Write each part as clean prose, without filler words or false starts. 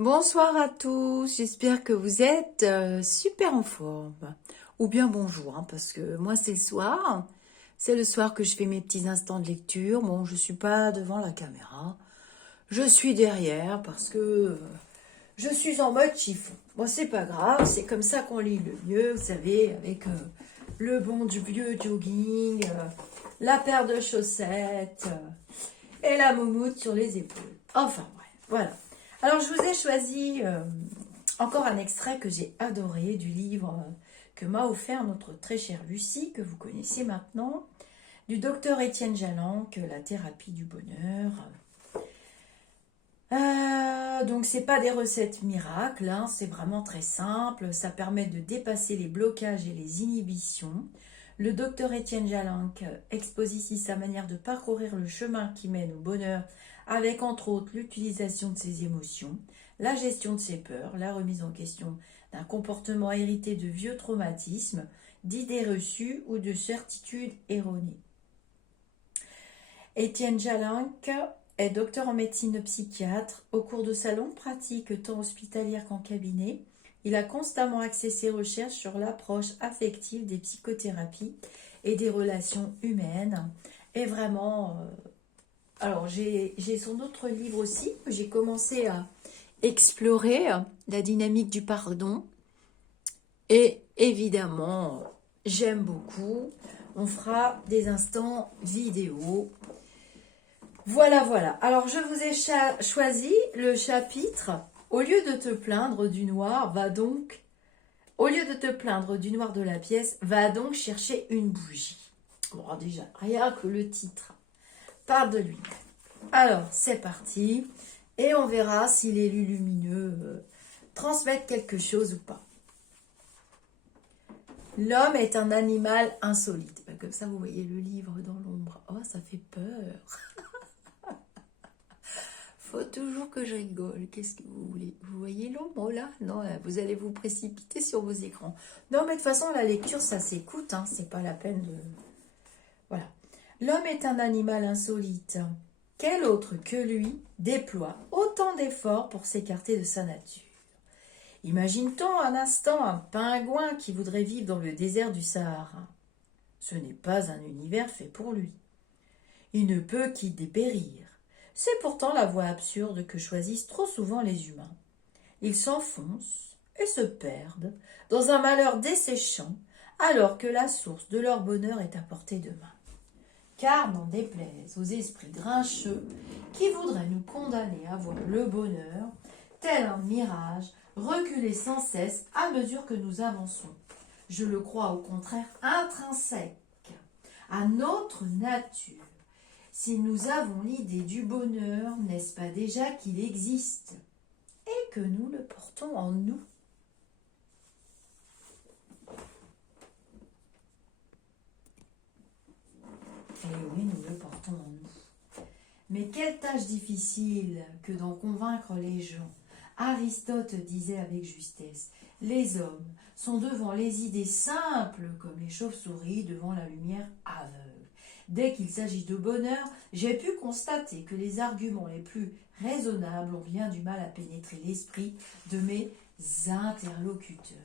Bonsoir à tous, j'espère que vous êtes super en forme. Ou bien bonjour, hein, parce que moi c'est le soir. C'est le soir que je fais mes petits instants de lecture. Bon, je suis pas devant la caméra. Je suis derrière parce que je suis en mode chiffon. Bon, c'est pas grave, c'est comme ça qu'on lit le mieux, vous savez, avec le bon du vieux jogging, la paire de chaussettes et la moumoute sur les épaules. Enfin, bref, voilà. Alors, je vous ai choisi encore un extrait que j'ai adoré du livre que m'a offert notre très chère Lucie, que vous connaissez maintenant, du docteur Étienne Jalanque, La thérapie du bonheur. Donc, c'est pas des recettes miracles, hein, c'est vraiment très simple. Ça permet de dépasser les blocages et les inhibitions. Le docteur Étienne Jalanque expose ici sa manière de parcourir le chemin qui mène au bonheur avec entre autres l'utilisation de ses émotions, la gestion de ses peurs, la remise en question d'un comportement hérité de vieux traumatismes, d'idées reçues ou de certitudes erronées. Étienne Jalanque est docteur en médecine psychiatre. Au cours de sa longue pratique tant hospitalière qu'en cabinet, il a constamment axé ses recherches sur l'approche affective des psychothérapies et des relations humaines. Et vraiment, alors j'ai son autre livre aussi que j'ai commencé à explorer, la dynamique du pardon. Et évidemment, j'aime beaucoup. On fera des instants vidéo. Voilà, voilà. Alors, je vous ai choisi le chapitre « Au lieu de te plaindre du noir, va donc... Au lieu de te plaindre du noir de la pièce, va donc chercher une bougie. » Bon, déjà, rien que le titre parle de lui. Alors, c'est parti. Et on verra si les lumineux transmettent quelque chose ou pas. L'homme est un animal insolite. Comme ça, vous voyez le livre dans l'ombre. Oh, ça fait peur. Faut toujours que je rigole. Qu'est-ce que vous voulez? Vous voyez l'ombre là? Non, vous allez vous précipiter sur vos écrans. Non, mais de toute façon, la lecture, ça s'écoute. Hein, c'est pas la peine de... Voilà. L'homme est un animal insolite. Quel autre que lui déploie autant d'efforts pour s'écarter de sa nature? Imagine-t-on un instant un pingouin qui voudrait vivre dans le désert du Sahara? Ce n'est pas un univers fait pour lui. Il ne peut qu'y dépérir. C'est pourtant la voie absurde que choisissent trop souvent les humains. Ils s'enfoncent et se perdent dans un malheur desséchant, alors que la source de leur bonheur est à portée de main. Car n'en déplaise aux esprits grincheux qui voudraient nous condamner à voir le bonheur, tel un mirage, reculer sans cesse à mesure que nous avançons. Je le crois au contraire intrinsèque à notre nature. Si nous avons l'idée du bonheur, n'est-ce pas déjà qu'il existe et que nous le portons en nous? Et oui, nous le portons en nous. Mais quelle tâche difficile que d'en convaincre les gens. Aristote disait avec justesse, les hommes sont devant les idées simples comme les chauves-souris devant la lumière aveugle. Dès qu'il s'agit de bonheur, j'ai pu constater que les arguments les plus raisonnables ont bien du mal à pénétrer l'esprit de mes interlocuteurs.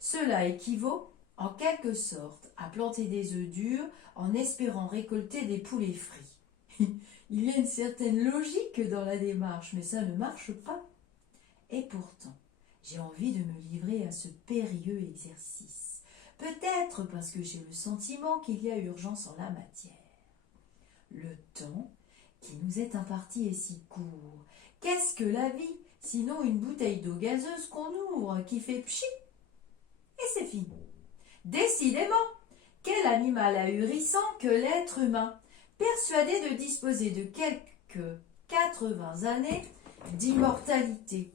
Cela équivaut, en quelque sorte, à planter des œufs durs en espérant récolter des poulets frits. Il y a une certaine logique dans la démarche, mais ça ne marche pas. Et pourtant, j'ai envie de me livrer à ce périlleux exercice. Peut-être parce que j'ai le sentiment qu'il y a urgence en la matière. Le temps qui nous est imparti est si court. Qu'est-ce que la vie, sinon une bouteille d'eau gazeuse qu'on ouvre, qui fait pchit, et c'est fini. Décidément, quel animal ahurissant que l'être humain, persuadé de disposer de quelques 80 années d'immortalité.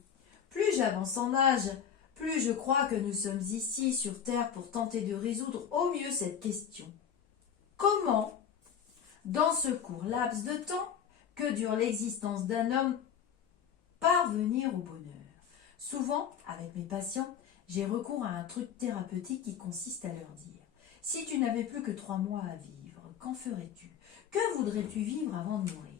Plus j'avance en âge, plus je crois que nous sommes ici sur Terre pour tenter de résoudre au mieux cette question. Comment, dans ce court laps de temps que dure l'existence d'un homme, parvenir au bonheur? Souvent, avec mes patients, j'ai recours à un truc thérapeutique qui consiste à leur dire « Si tu n'avais plus que 3 mois à vivre, qu'en ferais-tu? Que voudrais-tu vivre avant de mourir ?»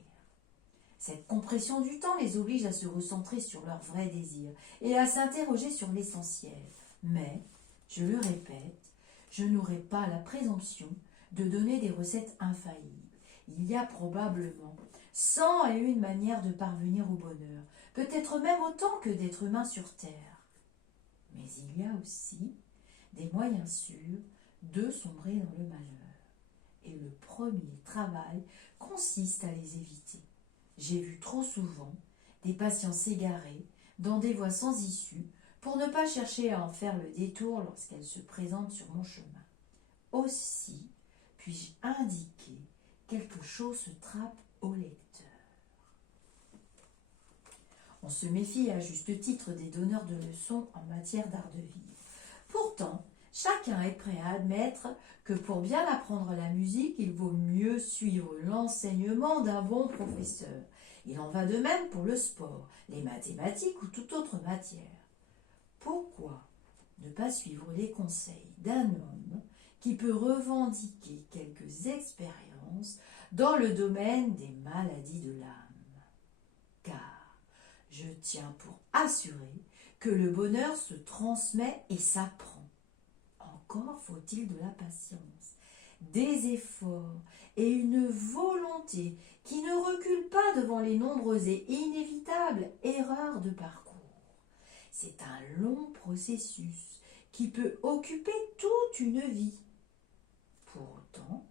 Cette compression du temps les oblige à se recentrer sur leurs vrais désirs et à s'interroger sur l'essentiel. Mais, je le répète, je n'aurai pas la présomption de donner des recettes infaillibles. Il y a probablement 101 manières de parvenir au bonheur, peut-être même autant que d'êtres humains sur Terre. Mais il y a aussi des moyens sûrs de sombrer dans le malheur. Et le premier travail consiste à les éviter. J'ai vu trop souvent des patients s'égarer dans des voies sans issue pour ne pas chercher à en faire le détour lorsqu'elles se présentent sur mon chemin. Aussi, puis-je indiquer quelque chose se trappe au lecteur. On se méfie à juste titre des donneurs de leçons en matière d'art de vivre. Pourtant, chacun est prêt à admettre que pour bien apprendre la musique, il vaut mieux suivre l'enseignement d'un bon professeur. Il en va de même pour le sport, les mathématiques ou toute autre matière. Pourquoi ne pas suivre les conseils d'un homme qui peut revendiquer quelques expériences dans le domaine des maladies de l'âme? Car je tiens pour assurer que le bonheur se transmet et s'apprend. Encore faut-il de la patience, des efforts et une volonté qui ne recule pas devant les nombreuses et inévitables erreurs de parcours. C'est un long processus qui peut occuper toute une vie. Pour autant,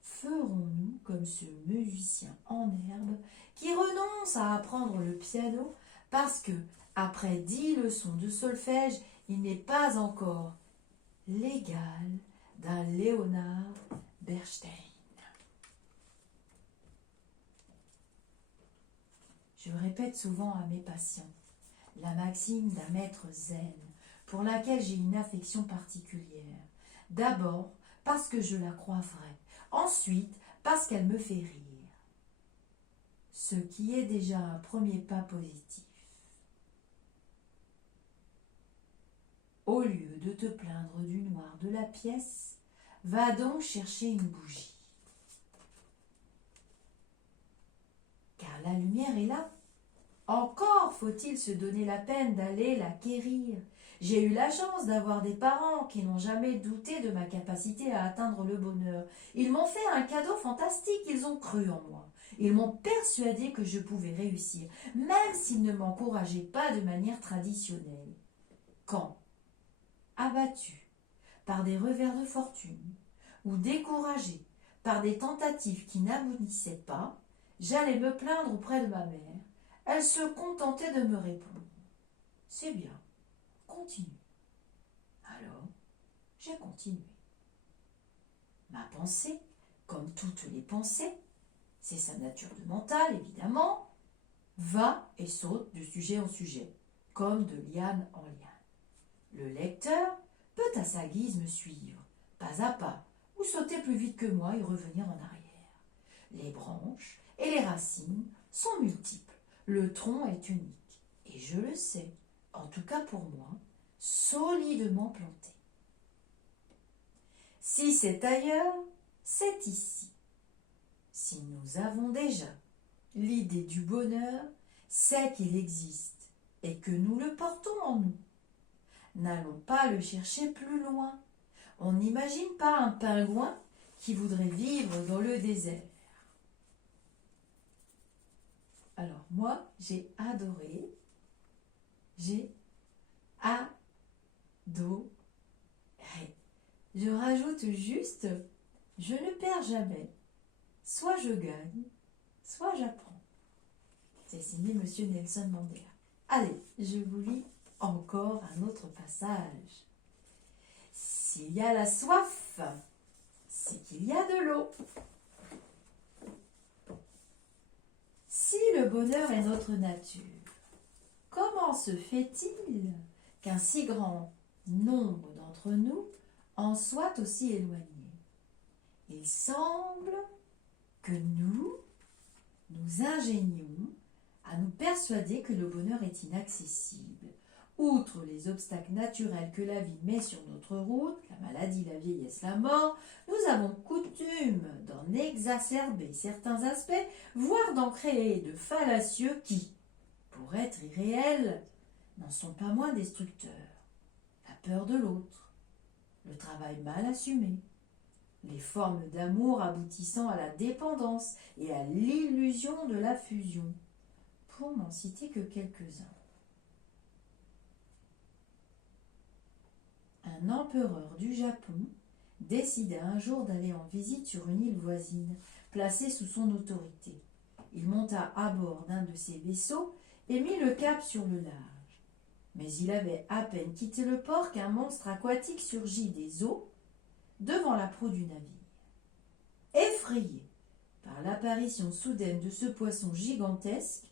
ferons-nous comme ce musicien en herbe qui renonce à apprendre le piano parce que, après 10 leçons de solfège, il n'est pas encore l'égal d'un Léonard Bernstein. Je répète souvent à mes patients la maxime d'un maître zen pour laquelle j'ai une affection particulière. D'abord parce que je la crois vraie, ensuite parce qu'elle me fait rire. Ce qui est déjà un premier pas positif. Au lieu de te plaindre du noir de la pièce, va donc chercher une bougie. Car la lumière est là. Encore faut-il se donner la peine d'aller l'acquérir. J'ai eu la chance d'avoir des parents qui n'ont jamais douté de ma capacité à atteindre le bonheur. Ils m'ont fait un cadeau fantastique, ils ont cru en moi. Ils m'ont persuadé que je pouvais réussir, même s'ils ne m'encourageaient pas de manière traditionnelle. Quand, abattu par des revers de fortune ou découragé par des tentatives qui n'aboutissaient pas, j'allais me plaindre auprès de ma mère. Elle se contentait de me répondre « C'est bien, continue ». Alors, j'ai continué. Ma pensée, comme toutes les pensées, c'est sa nature de mental évidemment, va et saute de sujet en sujet, comme de liane en liane. Le lecteur peut à sa guise me suivre, pas à pas, ou sauter plus vite que moi et revenir en arrière. Les branches et les racines sont multiples. Le tronc est unique, et je le sais, en tout cas pour moi, solidement planté. Si c'est ailleurs, c'est ici. Si nous avons déjà l'idée du bonheur, c'est qu'il existe et que nous le portons en nous. N'allons pas le chercher plus loin. On n'imagine pas un pingouin qui voudrait vivre dans le désert. Alors moi, j'ai adoré. Je rajoute juste, je ne perds jamais. Soit je gagne, soit j'apprends. C'est signé Monsieur Nelson Mandela. Allez, je vous lis encore un autre passage. S'il y a la soif, c'est qu'il y a de l'eau. Si le bonheur est notre nature, comment se fait-il qu'un si grand nombre d'entre nous en soit aussi éloigné? Il semble que nous ingénions à nous persuader que le bonheur est inaccessible, Outre les obstacles naturels que la vie met sur notre route, la maladie, la vieillesse, la mort, nous avons coutume d'en exacerber certains aspects, voire d'en créer de fallacieux qui, pour être irréels, n'en sont pas moins destructeurs. La peur de l'autre, le travail mal assumé, les formes d'amour aboutissant à la dépendance et à l'illusion de la fusion, pour n'en citer que quelques-uns. Un empereur du Japon décida un jour d'aller en visite sur une île voisine, placée sous son autorité. Il monta à bord d'un de ses vaisseaux et mit le cap sur le large. Mais il avait à peine quitté le port qu'un monstre aquatique surgit des eaux devant la proue du navire. Effrayé par l'apparition soudaine de ce poisson gigantesque,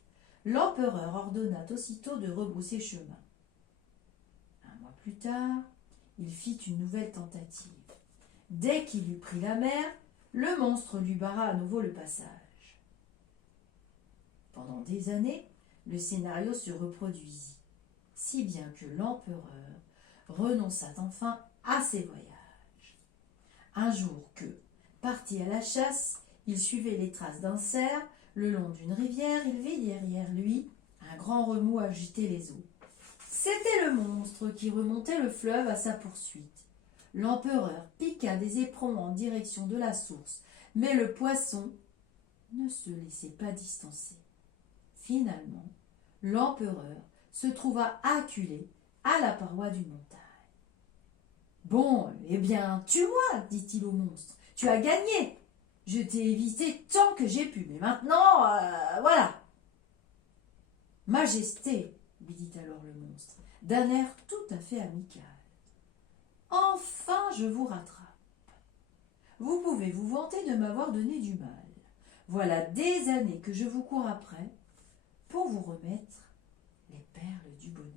l'empereur ordonna aussitôt de rebrousser chemin. Un mois plus tard, il fit une nouvelle tentative. Dès qu'il eut pris la mer, le monstre lui barra à nouveau le passage. Pendant des années, le scénario se reproduisit, si bien que l'empereur renonça enfin à ses voyages. Un jour que, parti à la chasse, il suivait les traces d'un cerf, le long d'une rivière, il vit derrière lui un grand remous agiter les eaux. C'était le monstre qui remontait le fleuve à sa poursuite. L'empereur piqua des éperons en direction de la source, mais le poisson ne se laissait pas distancer. Finalement, l'empereur se trouva acculé à la paroi d'une montagne. « Bon, eh bien, tue-moi, dit-il au monstre. Tu as gagné. Je t'ai évité tant que j'ai pu, mais maintenant, voilà. » « Majesté, lui dit alors le monstre, d'un air tout à fait amical. Enfin, je vous rattrape. Vous pouvez vous vanter de m'avoir donné du mal. Voilà des années que je vous cours après pour vous remettre les perles du bonheur.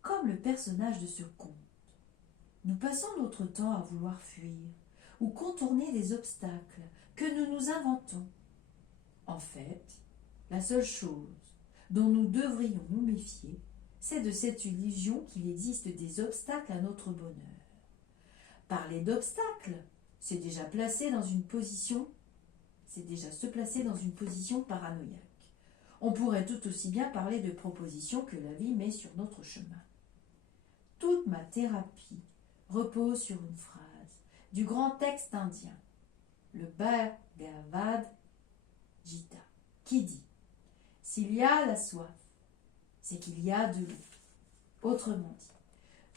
Comme le personnage de ce conte, nous passons notre temps à vouloir fuir ou contourner des obstacles que nous nous inventons. En fait, la seule chose dont nous devrions nous méfier, c'est de cette illusion qu'il existe des obstacles à notre bonheur. Parler d'obstacles, c'est déjà se placer dans une position paranoïaque. On pourrait tout aussi bien parler de propositions que la vie met sur notre chemin. Toute ma thérapie repose sur une phrase du grand texte indien, le Bhagavad Gita, qui dit « S'il y a la soif, c'est qu'il y a de l'eau. » Autrement dit,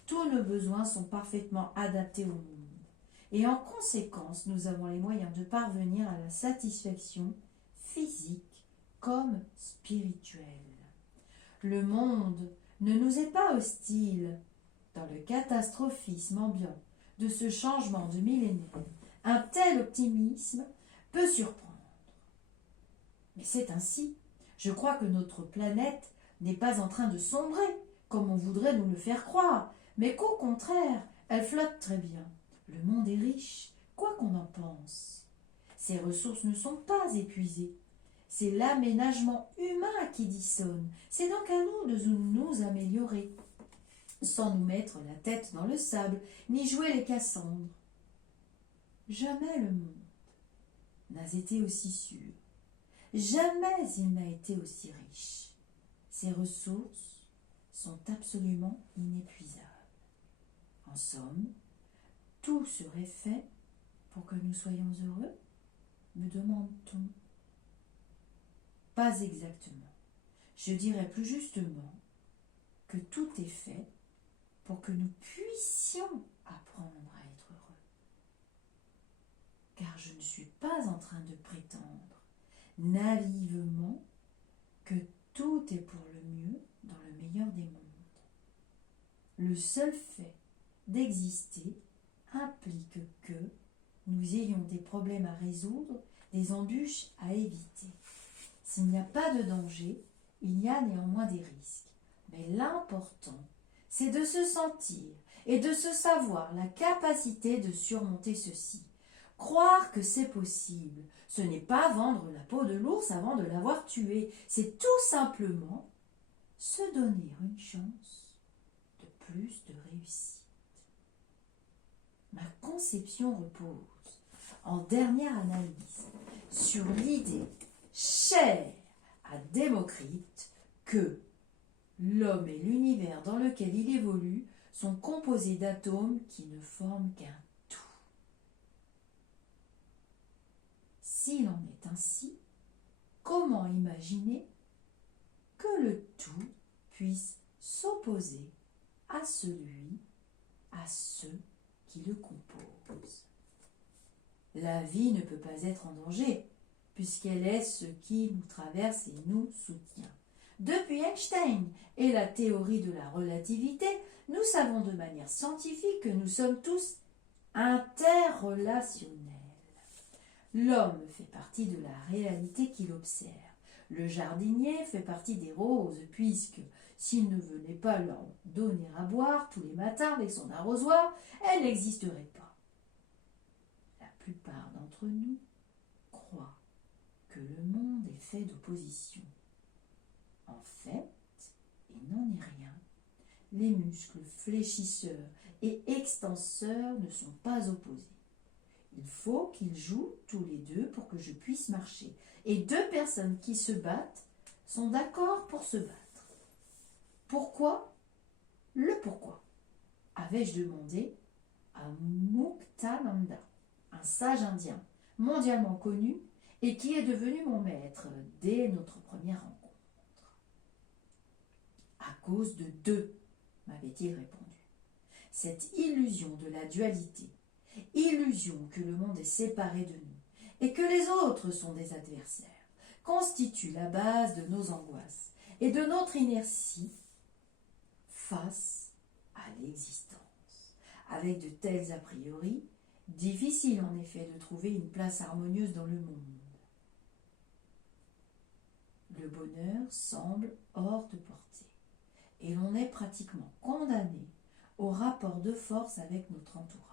tous nos besoins sont parfaitement adaptés au monde, et en conséquence, nous avons les moyens de parvenir à la satisfaction physique comme spirituelle. Le monde ne nous est pas hostile. Dans le catastrophisme ambiant de ce changement de millénaire, un tel optimisme peut surprendre. Mais c'est ainsi. Je crois que notre planète n'est pas en train de sombrer, comme on voudrait nous le faire croire, mais qu'au contraire, elle flotte très bien. Le monde est riche, quoi qu'on en pense. Ses ressources ne sont pas épuisées. C'est l'aménagement humain qui dissonne. C'est donc à nous de nous améliorer, sans nous mettre la tête dans le sable, ni jouer les Cassandres. Jamais le monde n'a été aussi sûr. Jamais il n'a été aussi riche. Ses ressources sont absolument inépuisables. En somme, tout serait fait pour que nous soyons heureux, me demande-t-on. Pas exactement. Je dirais plus justement que tout est fait pour que nous puissions apprendre à être heureux. Car je ne suis pas en train de prétendre naïvement que tout est pour le mieux dans le meilleur des mondes. Le seul fait d'exister implique que nous ayons des problèmes à résoudre, des embûches à éviter. S'il n'y a pas de danger, il y a néanmoins des risques. Mais l'important, c'est de se sentir et de se savoir la capacité de surmonter ceci. Croire que c'est possible, ce n'est pas vendre la peau de l'ours avant de l'avoir tué, c'est tout simplement se donner une chance de plus de réussite. Ma conception repose, en dernière analyse, sur l'idée chère à Démocrite que l'homme et l'univers dans lequel il évolue sont composés d'atomes qui ne forment qu'un tout. S'il en est ainsi, comment imaginer que le tout puisse s'opposer à ceux qui le composent? La vie ne peut pas être en danger, puisqu'elle est ce qui nous traverse et nous soutient. Depuis Einstein et la théorie de la relativité, nous savons de manière scientifique que nous sommes tous interrelationnels. L'homme fait partie de la réalité qu'il observe. Le jardinier fait partie des roses, puisque s'il ne venait pas leur donner à boire tous les matins avec son arrosoir, elles n'existeraient pas. La plupart d'entre nous croient que le monde est fait d'opposition. En fait, il n'en est rien. Les muscles fléchisseurs et extenseurs ne sont pas opposés. Il faut qu'ils jouent tous les deux pour que je puisse marcher. Et deux personnes qui se battent sont d'accord pour se battre. Pourquoi? Le pourquoi avais-je demandé à Muktananda, un sage indien mondialement connu et qui est devenu mon maître dès notre première rencontre. À cause de deux, m'avait-il répondu. Cette illusion de la dualité, illusion que le monde est séparé de nous et que les autres sont des adversaires, constitue la base de nos angoisses et de notre inertie face à l'existence. Avec de tels a priori, difficile en effet de trouver une place harmonieuse dans le monde. Le bonheur semble hors de portée et l'on est pratiquement condamné au rapport de force avec notre entourage.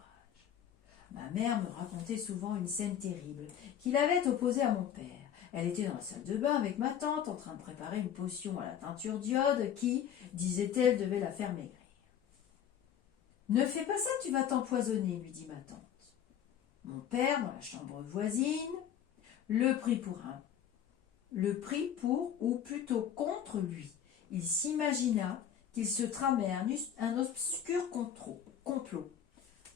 Ma mère me racontait souvent une scène terrible qu'il avait opposée à mon père. Elle était dans la salle de bain avec ma tante en train de préparer une potion à la teinture d'iode qui, disait-elle, devait la faire maigrir. « Ne fais pas ça, tu vas t'empoisonner, lui dit ma tante. Mon père, dans la chambre voisine, le prit pour, ou plutôt contre lui. Il s'imagina qu'il se tramait un obscur complot.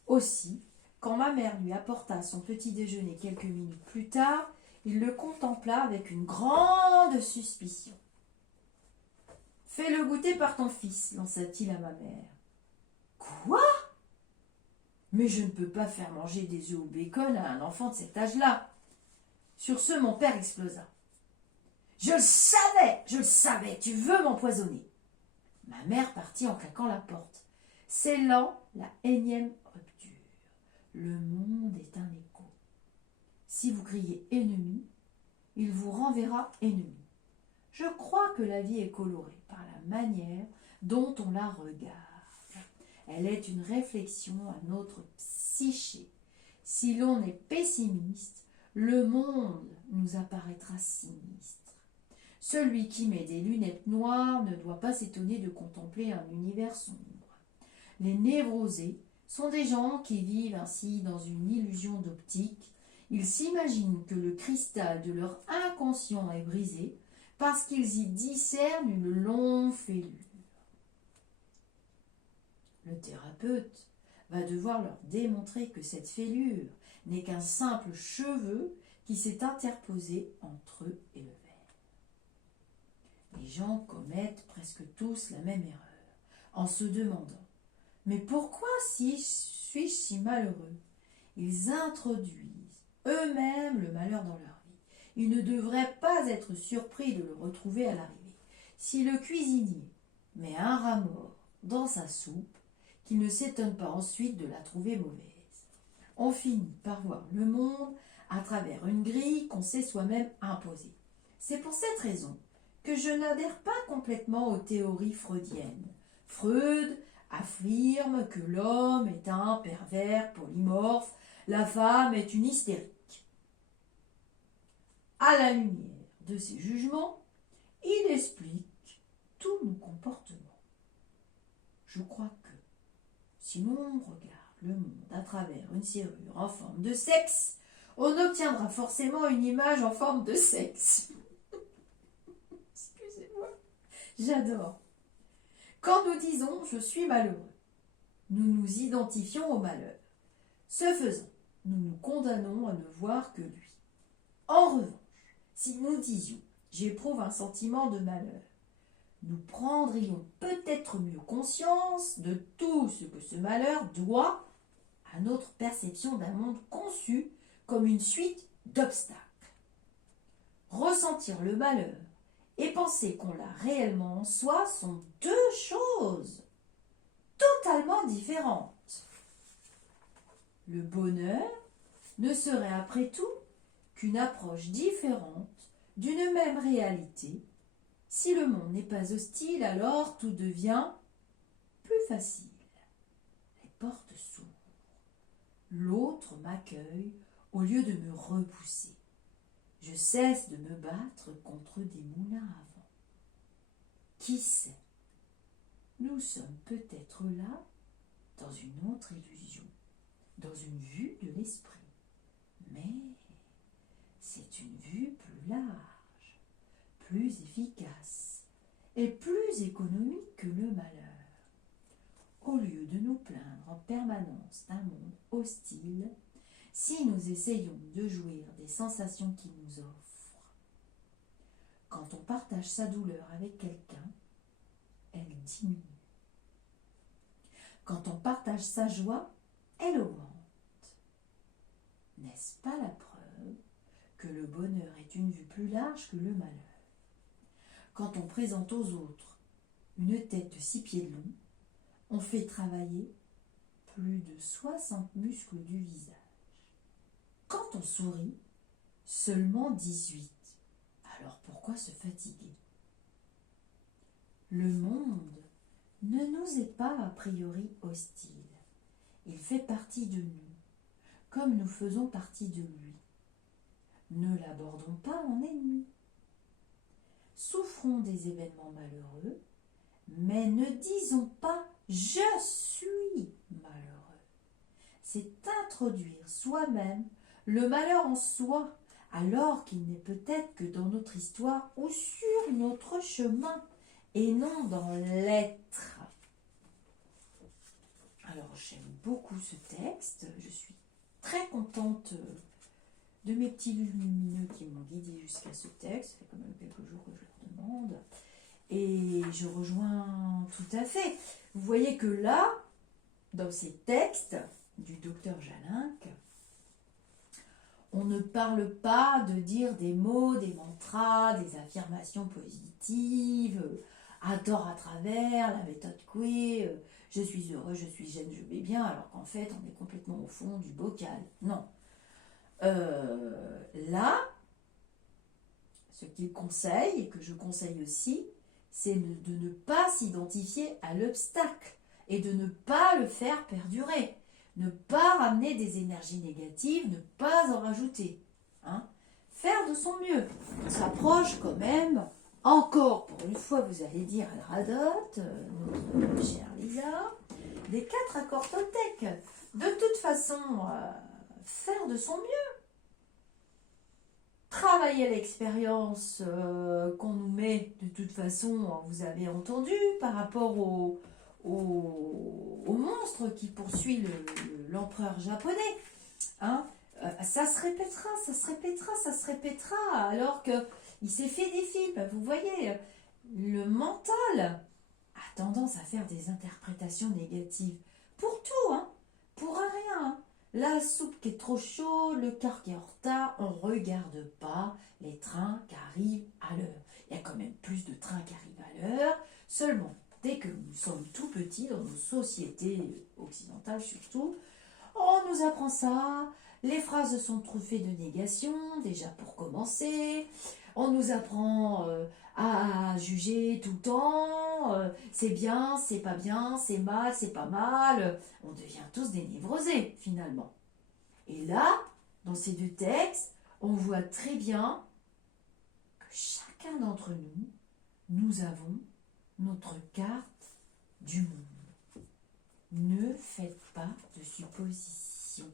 Aussi, quand ma mère lui apporta son petit déjeuner quelques minutes plus tard, il le contempla avec une grande suspicion. « Fais-le goûter par ton fils, lança-t-il à ma mère. « Quoi ? Mais je ne peux pas faire manger des œufs au bacon à un enfant de cet âge-là. » Sur ce, mon père explosa. « Je le savais, tu veux m'empoisonner. » Ma mère partit en claquant la porte, scellant la énième rupture. Le monde est un écho. Si vous criez ennemi, il vous renverra ennemi. Je crois que la vie est colorée par la manière dont on la regarde. Elle est une réflexion à notre psyché. Si l'on est pessimiste, le monde nous apparaîtra sinistre. Celui qui met des lunettes noires ne doit pas s'étonner de contempler un univers sombre. Les névrosés sont des gens qui vivent ainsi dans une illusion d'optique. Ils s'imaginent que le cristal de leur inconscient est brisé parce qu'ils y discernent une longue fêlure. Le thérapeute va devoir leur démontrer que cette fêlure n'est qu'un simple cheveu qui s'est interposé entre eux et le verre. Les gens commettent presque tous la même erreur, en se demandant « Mais pourquoi suis-je si malheureux ?» Ils introduisent eux-mêmes le malheur dans leur vie. Ils ne devraient pas être surpris de le retrouver à l'arrivée. Si le cuisinier met un rat mort dans sa soupe, qu'il ne s'étonne pas ensuite de la trouver mauvaise. On finit par voir le monde à travers une grille qu'on s'est soi-même imposée. C'est pour cette raison que je n'adhère pas complètement aux théories freudiennes. Freud affirme que l'homme est un pervers polymorphe, la femme est une hystérique. À la lumière de ces jugements, il explique tout tous nos comportements. Je crois que si l'on regarde le monde à travers une serrure en forme de sexe, on obtiendra forcément une image en forme de sexe. Excusez-moi, j'adore. Quand nous disons « je suis malheureux », nous nous identifions au malheur. Ce faisant, nous nous condamnons à ne voir que lui. En revanche, si nous disions « j'éprouve un sentiment de malheur », nous prendrions peut-être mieux conscience de tout ce que ce malheur doit à notre perception d'un monde conçu comme une suite d'obstacles. Ressentir le malheur et penser qu'on l'a réellement en soi sont deux choses totalement différentes. Le bonheur ne serait après tout qu'une approche différente d'une même réalité. Si le monde n'est pas hostile, alors tout devient plus facile. Les portes s'ouvrent. L'autre m'accueille au lieu de me repousser. Je cesse de me battre contre des moulins à vent. Qui sait? Nous sommes peut-être là dans une autre illusion, dans une vue de l'esprit. Mais c'est une vue plus large, plus efficace et plus économique que le malheur. Au lieu de nous plaindre en permanence d'un monde hostile, si nous essayons de jouir des sensations qu'il nous offre, quand on partage sa douleur avec quelqu'un, elle diminue. Quand on partage sa joie, elle augmente. N'est-ce pas la preuve que le bonheur est une vue plus large que le malheur? Quand on présente aux autres une tête de 6 pieds de long, on fait travailler plus de 60 muscles du visage. Quand on sourit, seulement 18. Alors pourquoi se fatiguer? Le monde ne nous est pas a priori hostile. Il fait partie de nous, comme nous faisons partie de lui. Ne l'abordons pas en ennemi. Souffrons des événements malheureux, mais ne disons pas « je suis malheureux ». C'est introduire soi-même le malheur en soi, alors qu'il n'est peut-être que dans notre histoire ou sur notre chemin, et non dans l'être. Alors j'aime beaucoup ce texte, je suis très contente de mes petits lumineux qui m'ont guidée jusqu'à ce texte, ça fait quand même quelques jours que je leur demande, et je rejoins tout à fait. Vous voyez que là, dans ces textes du docteur Jalinck, on ne parle pas de dire des mots, des mantras, des affirmations positives, à tort à travers, la méthode Coué, je suis heureux, je suis jeune, je vais bien, alors qu'en fait on est complètement au fond du bocal. Non. Là, ce qu'il conseille, et que je conseille aussi, c'est de ne pas s'identifier à l'obstacle et de ne pas le faire perdurer. Ne pas ramener des énergies négatives, ne pas en rajouter. Hein. Faire de son mieux. On s'approche quand même, encore pour une fois, vous allez dire, elle radote, notre chère Lisa, des 4 accords Toltec. De toute façon, faire de son mieux. Travailler l'expérience qu'on nous met, de toute façon, vous avez entendu, par rapport au monstre qui poursuit l'empereur japonais. Hein, ça se répétera, ça se répétera, ça se répétera, alors qu'il s'est fait des films. Vous voyez, le mental a tendance à faire des interprétations négatives. Pour tout, hein, pour rien. Hein. La soupe qui est trop chaude, le car qui est en retard, on ne regarde pas les trains qui arrivent à l'heure. Il y a quand même plus de trains qui arrivent à l'heure, seulement dès que nous sommes tout petits, dans nos sociétés occidentales surtout, on nous apprend ça, les phrases sont truffées de négations, déjà pour commencer, on nous apprend à juger tout le temps, c'est bien, c'est pas bien, c'est mal, c'est pas mal, on devient tous des névrosés finalement. Et là, dans ces 2 textes, on voit très bien que chacun d'entre nous, nous avons notre carte du monde. Ne faites pas de suppositions.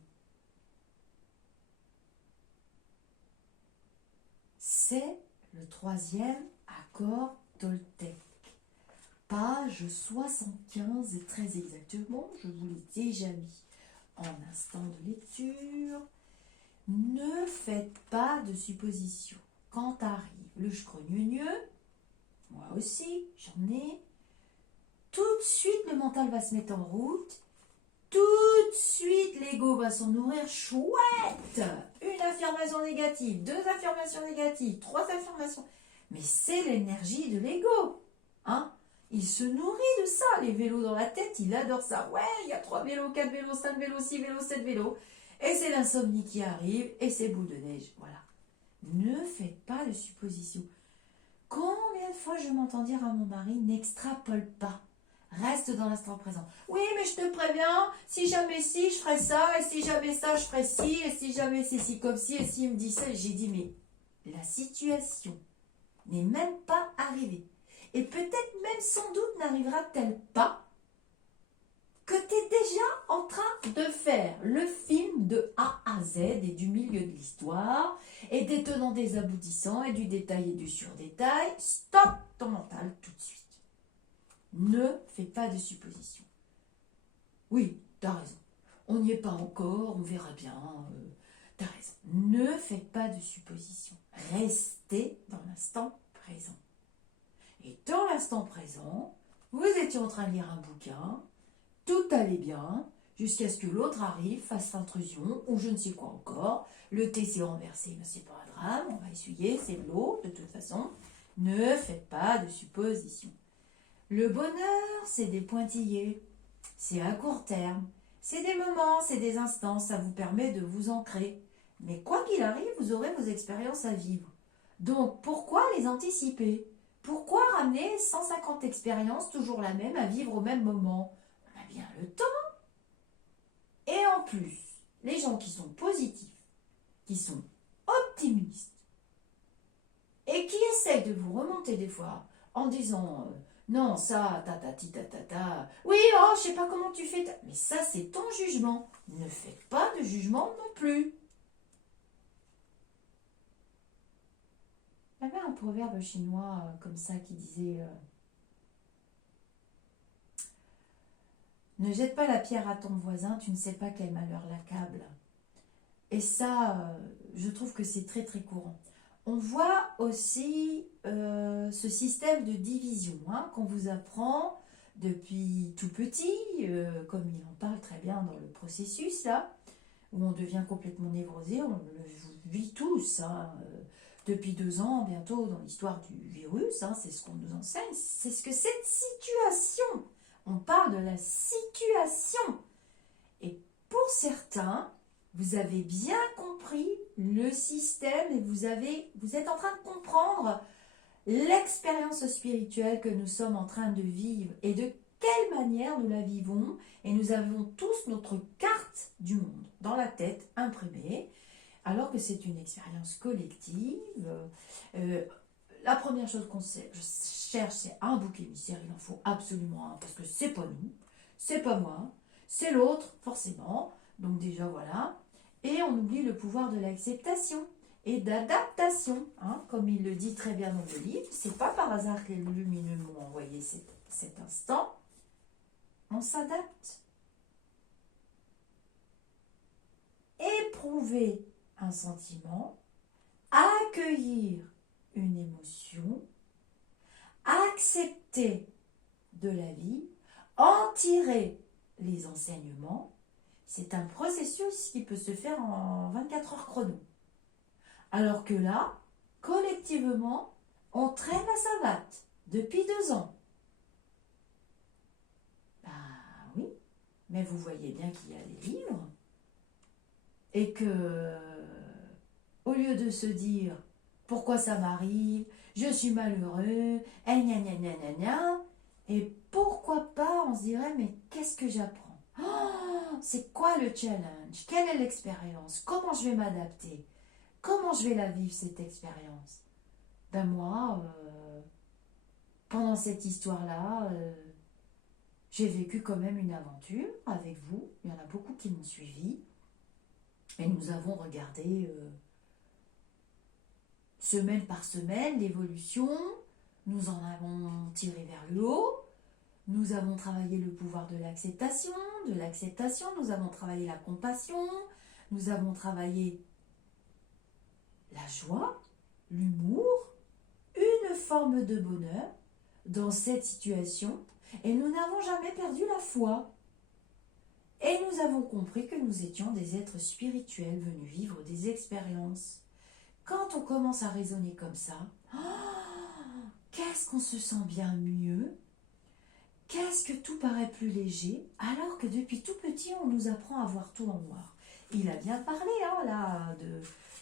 C'est le 3e accord Toltec. Page 75 et très exactement, je vous l'ai déjà mis en instant de lecture. Ne faites pas de suppositions. Quand arrive le scrogneux, moi aussi, j'en ai, tout de suite le mental va se mettre en route, tout de suite l'ego va s'en nourrir, chouette, une affirmation négative, 2 affirmations négatives, 3 affirmations, mais c'est l'énergie de l'ego, hein. Il se nourrit de ça, les vélos dans la tête, il adore ça, ouais, il y a 3 vélos, 4 vélos, 5 vélos, 6 vélos, 7 vélos, et c'est l'insomnie qui arrive, et c'est boule de neige, voilà. Ne faites pas de suppositions. Combien de fois je m'entends dire à mon mari, n'extrapole pas, reste dans l'instant présent. Oui, mais je te préviens, si jamais si, je ferai ça, et si jamais ça, je ferai ci, et si jamais c'est ci comme ci, et s'il me dit ça, j'ai dit, mais la situation n'est même pas arrivée. Et peut-être même sans doute n'arrivera-t-elle pas que tu es déjà en train de faire le film de A à Z et du milieu de l'histoire et des tenants des aboutissants et du détail et du surdétail. Stop ton mental tout de suite. Ne fais pas de suppositions. Oui, t'as raison. On n'y est pas encore, on verra bien. T'as raison. Ne faites pas de suppositions. Restez dans l'instant présent. Et dans l'instant présent, vous étiez en train de lire un bouquin, tout allait bien, jusqu'à ce que l'autre arrive, fasse l'intrusion, ou je ne sais quoi encore. Le thé s'est renversé, mais c'est pas un drame, on va essuyer, c'est de l'eau, de toute façon. Ne faites pas de suppositions. Le bonheur, c'est des pointillés, c'est à court terme, c'est des moments, c'est des instants, ça vous permet de vous ancrer. Mais quoi qu'il arrive, vous aurez vos expériences à vivre. Donc, pourquoi les anticiper ? Pourquoi ramener 150 expériences, toujours la même, à vivre au même moment ? On a bien le temps. Et en plus, les gens qui sont positifs, qui sont optimistes, et qui essayent de vous remonter des fois en disant non, ça, ta, oui, oh, je sais pas comment tu fais, mais ça, c'est ton jugement. Ne faites pas de jugement non plus. Il y avait un proverbe chinois comme ça qui disait ne jette pas la pierre à ton voisin, tu ne sais pas quel malheur l'accable. Et ça, je trouve que c'est très très courant. On voit aussi ce système de division qu'on vous apprend depuis tout petit, comme il en parle très bien dans le processus là, où on devient complètement névrosé, on le vit tous, depuis 2 ans bientôt dans l'histoire du virus, c'est ce qu'on nous enseigne, c'est ce que cette situation, on parle de la situation. Et pour certains, vous avez bien compris le système et vous êtes en train de comprendre l'expérience spirituelle que nous sommes en train de vivre et de quelle manière nous la vivons. Et nous avons tous notre carte du monde dans la tête imprimée, alors que c'est une expérience collective. La première chose qu'on cherche, c'est un bouc émissaire. Il en faut absolument un parce que c'est pas nous, c'est pas moi, c'est l'autre forcément. Donc déjà voilà. Et on oublie le pouvoir de l'acceptation et d'adaptation, comme il le dit très bien dans le livre. C'est pas par hasard que les lumineux m'ont envoyé cet instant. On s'adapte. Éprouver un sentiment, accueillir une émotion, accepter de la vie, en tirer les enseignements. C'est un processus qui peut se faire en 24 heures chrono. Alors que là, collectivement, on traîne la savate depuis 2 ans. Bah oui, mais vous voyez bien qu'il y a des livres et que, au lieu de se dire pourquoi ça m'arrive, je suis malheureux, et gna gna gna gna gna, et pourquoi pas on se dirait mais qu'est-ce que j'apprends ? Oh, c'est quoi le challenge ? Quelle est l'expérience ? Comment je vais m'adapter ? Comment je vais la vivre cette expérience ? Ben moi, pendant cette histoire-là, j'ai vécu quand même une aventure avec vous. Il y en a beaucoup qui m'ont suivi. Et nous avons regardé semaine par semaine l'évolution. Nous en avons tiré vers le haut. Nous avons travaillé le pouvoir de l'acceptation. Nous avons travaillé la compassion. Nous avons travaillé la joie, l'humour, une forme de bonheur dans cette situation. Et nous n'avons jamais perdu la foi. Et nous avons compris que nous étions des êtres spirituels venus vivre des expériences. Quand on commence à raisonner comme ça, qu'est-ce qu'on se sent bien mieux? Qu'est-ce que tout paraît plus léger, alors que depuis tout petit, on nous apprend à voir tout en noir. Il a bien parlé, là,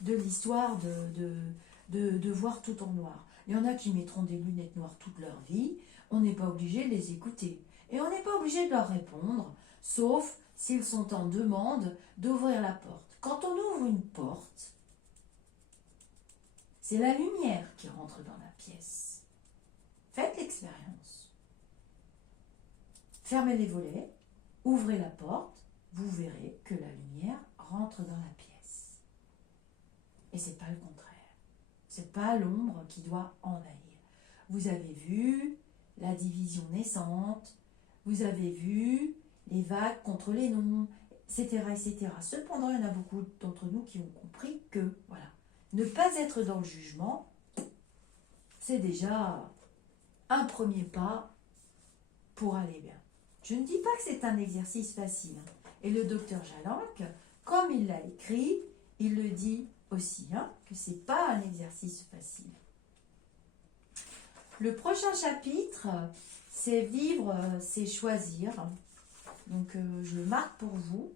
de l'histoire de voir tout en noir. Il y en a qui mettront des lunettes noires toute leur vie. On n'est pas obligé de les écouter. Et on n'est pas obligé de leur répondre, sauf s'ils sont en demande d'ouvrir la porte. Quand on ouvre une porte, c'est la lumière qui rentre dans la pièce. Faites l'expérience. Fermez les volets, ouvrez la porte, vous verrez que la lumière rentre dans la pièce. Et c'est pas le contraire. C'est pas l'ombre qui doit envahir. Vous avez vu la division naissante, vous avez vu les vagues contre les noms, etc., etc. Cependant, il y en a beaucoup d'entre nous qui ont compris que, voilà, ne pas être dans le jugement, c'est déjà un premier pas pour aller bien. Je ne dis pas que c'est un exercice facile. Et le docteur Jalanque, comme il l'a écrit, il le dit aussi, que ce n'est pas un exercice facile. Le prochain chapitre, c'est vivre, c'est choisir. Donc, je le marque pour vous.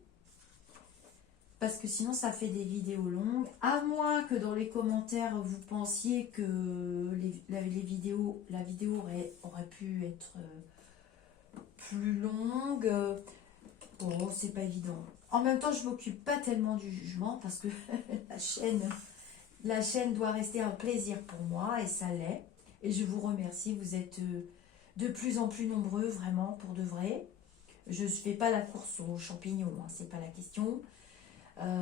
Parce que sinon, ça fait des vidéos longues. À moins que dans les commentaires, vous pensiez que la vidéo aurait pu être plus longue. Bon, c'est pas évident. En même temps, je m'occupe pas tellement du jugement parce que la chaîne doit rester un plaisir pour moi et ça l'est. Et je vous remercie, vous êtes de plus en plus nombreux, vraiment, pour de vrai. Je ne fais pas la course aux champignons, c'est pas la question.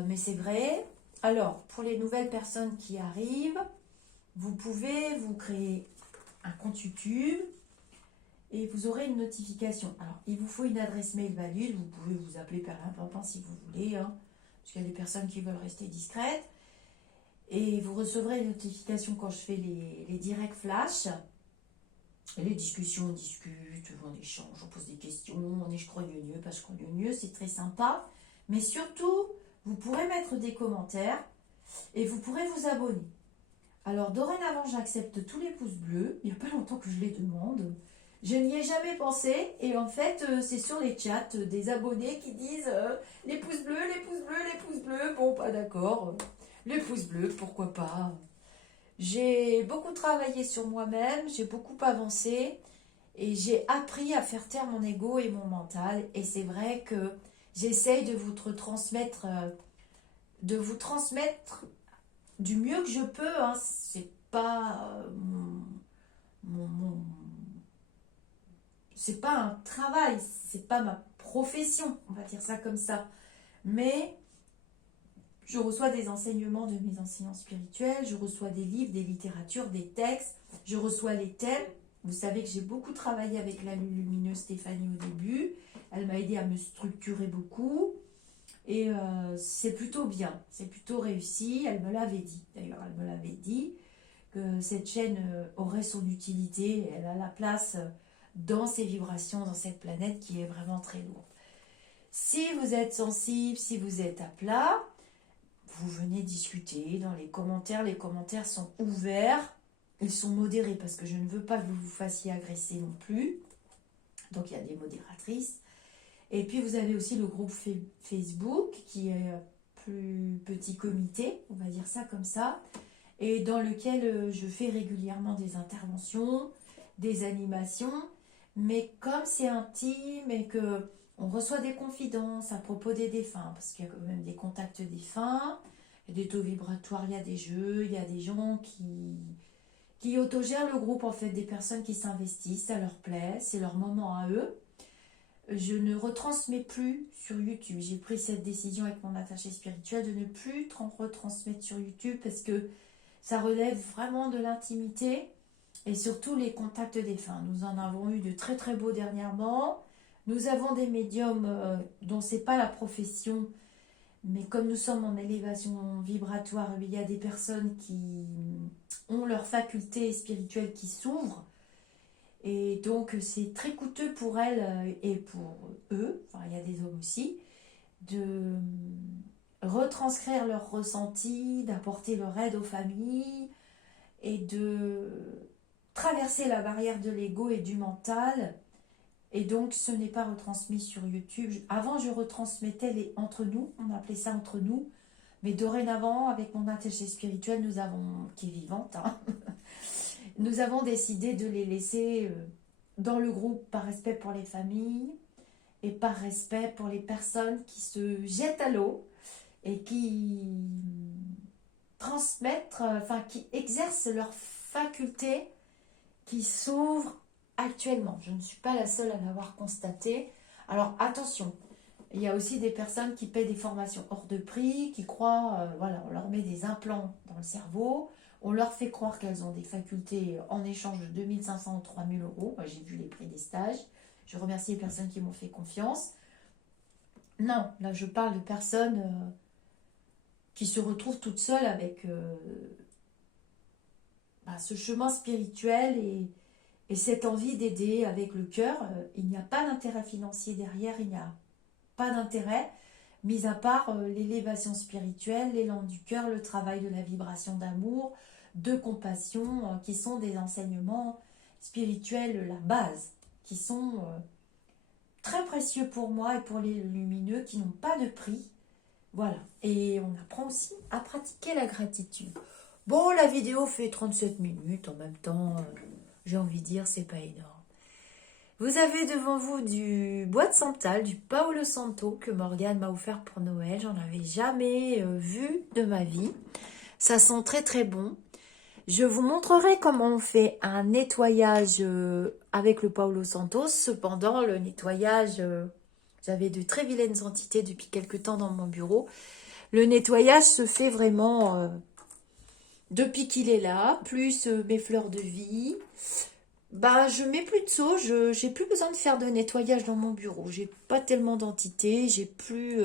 Mais c'est vrai. Alors, pour les nouvelles personnes qui arrivent, vous pouvez vous créer un compte YouTube et vous aurez une notification. Alors, il vous faut une adresse mail valide. Vous pouvez vous appeler Perlin Pimpin si vous voulez, parce qu'il y a des personnes qui veulent rester discrètes. Et vous recevrez une notification quand je fais les directs flash. Et les discussions, on discute, on échange, on pose des questions, on est je crois mieux, pas je crois mieux, c'est très sympa. Mais surtout, vous pourrez mettre des commentaires et vous pourrez vous abonner. Alors, dorénavant, j'accepte tous les pouces bleus. Il n'y a pas longtemps que je les demande. Je n'y ai jamais pensé. Et en fait, c'est sur les chats des abonnés qui disent les pouces bleus, les pouces bleus, les pouces bleus. Bon, pas d'accord. Les pouces bleus, pourquoi pas. J'ai beaucoup travaillé sur moi-même. J'ai beaucoup avancé. Et j'ai appris à faire taire mon ego et mon mental. Et c'est vrai que j'essaye de vous transmettre du mieux que je peux. C'est pas c'est pas un travail, c'est pas ma profession, on va dire ça comme ça. Mais je reçois des enseignements de mes enseignants spirituels, je reçois des livres, des littératures, des textes, je reçois les thèmes. Vous savez que j'ai beaucoup travaillé avec la lumineuse Stéphanie au début. Elle m'a aidé à me structurer beaucoup. Et c'est plutôt bien, c'est plutôt réussi. Elle me l'avait dit, d'ailleurs, elle me l'avait dit que cette chaîne aurait son utilité. Elle a la place dans ces vibrations, dans cette planète qui est vraiment très lourde. Si vous êtes sensible, si vous êtes à plat, vous venez discuter dans les commentaires. Les commentaires sont ouverts, ils sont modérés parce que je ne veux pas que vous vous fassiez agresser non plus. Donc il y a des modératrices. Et puis vous avez aussi le groupe Facebook qui est un plus petit comité, on va dire ça comme ça, et dans lequel je fais régulièrement des interventions, des animations, mais comme c'est intime et que on reçoit des confidences à propos des défunts, parce qu'il y a quand même des contacts défunts, il y a des taux vibratoires, il y a des jeux, il y a des gens qui autogèrent le groupe, en fait, des personnes qui s'investissent, ça leur plaît, c'est leur moment à eux. Je ne retransmets plus sur YouTube. J'ai pris cette décision avec mon attaché spirituel de ne plus retransmettre sur YouTube parce que ça relève vraiment de l'intimité et surtout les contacts défunts. Nous en avons eu de très très beaux dernièrement. Nous avons des médiums dont c'est pas la profession, mais comme nous sommes en élévation vibratoire, il y a des personnes qui ont leurs facultés spirituelles qui s'ouvrent. Et donc, c'est très coûteux pour elles et pour eux, enfin, il y a des hommes aussi, de retranscrire leurs ressentis, d'apporter leur aide aux familles et de traverser la barrière de l'ego et du mental. Et donc, ce n'est pas retransmis sur YouTube. Avant, je retransmettais les entre nous, on appelait ça entre nous. Mais dorénavant, avec mon attaché spirituel, nous avons, qui est vivante, hein, nous avons décidé de les laisser dans le groupe par respect pour les familles et par respect pour les personnes qui se jettent à l'eau et qui transmettent, enfin qui exercent leurs facultés qui s'ouvrent actuellement. Je ne suis pas la seule à l'avoir constaté. Alors attention, il y a aussi des personnes qui paient des formations hors de prix, qui croient, voilà, on leur met des implants dans le cerveau, on leur fait croire qu'elles ont des facultés en échange de 2500 ou 3000 euros. Moi, j'ai vu les prix des stages. Je remercie les personnes qui m'ont fait confiance. Non, là, je parle de personnes qui se retrouvent toutes seules avec ce chemin spirituel et cette envie d'aider avec le cœur. Il n'y a pas d'intérêt financier derrière, il n'y a pas d'intérêt, mis à part l'élévation spirituelle, l'élan du cœur, le travail de la vibration d'amour, de compassion, qui sont des enseignements spirituels, la base, qui sont très précieux pour moi et pour les lumineux, qui n'ont pas de prix. Voilà, et on apprend aussi à pratiquer la gratitude. Bon, la vidéo fait 37 minutes, en même temps, j'ai envie de dire, c'est pas énorme. Vous avez devant vous du bois de santal, du Paolo Santo que Morgane m'a offert pour Noël. J'en avais jamais vu de ma vie. Ça sent très très bon. Je vous montrerai comment on fait un nettoyage avec le Paolo Santo. Cependant, le nettoyage, j'avais de très vilaines entités depuis quelque temps dans mon bureau. Le nettoyage se fait vraiment depuis qu'il est là, plus mes fleurs de vie. Je mets plus de seau, j'ai plus besoin de faire de nettoyage dans mon bureau. J'ai pas tellement d'entités, j'ai plus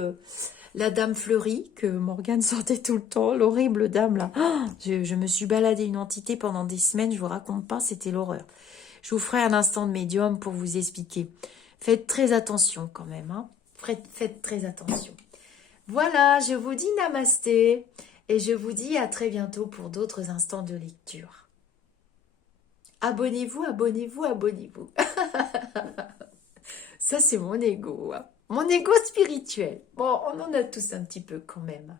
la dame fleurie que Morgane sortait tout le temps, l'horrible dame là. Oh, je me suis baladée une entité pendant des semaines, je vous raconte pas, c'était l'horreur. Je vous ferai un instant de médium pour vous expliquer. Faites très attention quand même, hein. Faites très attention. Voilà, je vous dis namasté et je vous dis à très bientôt pour d'autres instants de lecture. Abonnez-vous, abonnez-vous, abonnez-vous. Ça, c'est mon ego. Hein. Mon ego spirituel. Bon, on en a tous un petit peu quand même.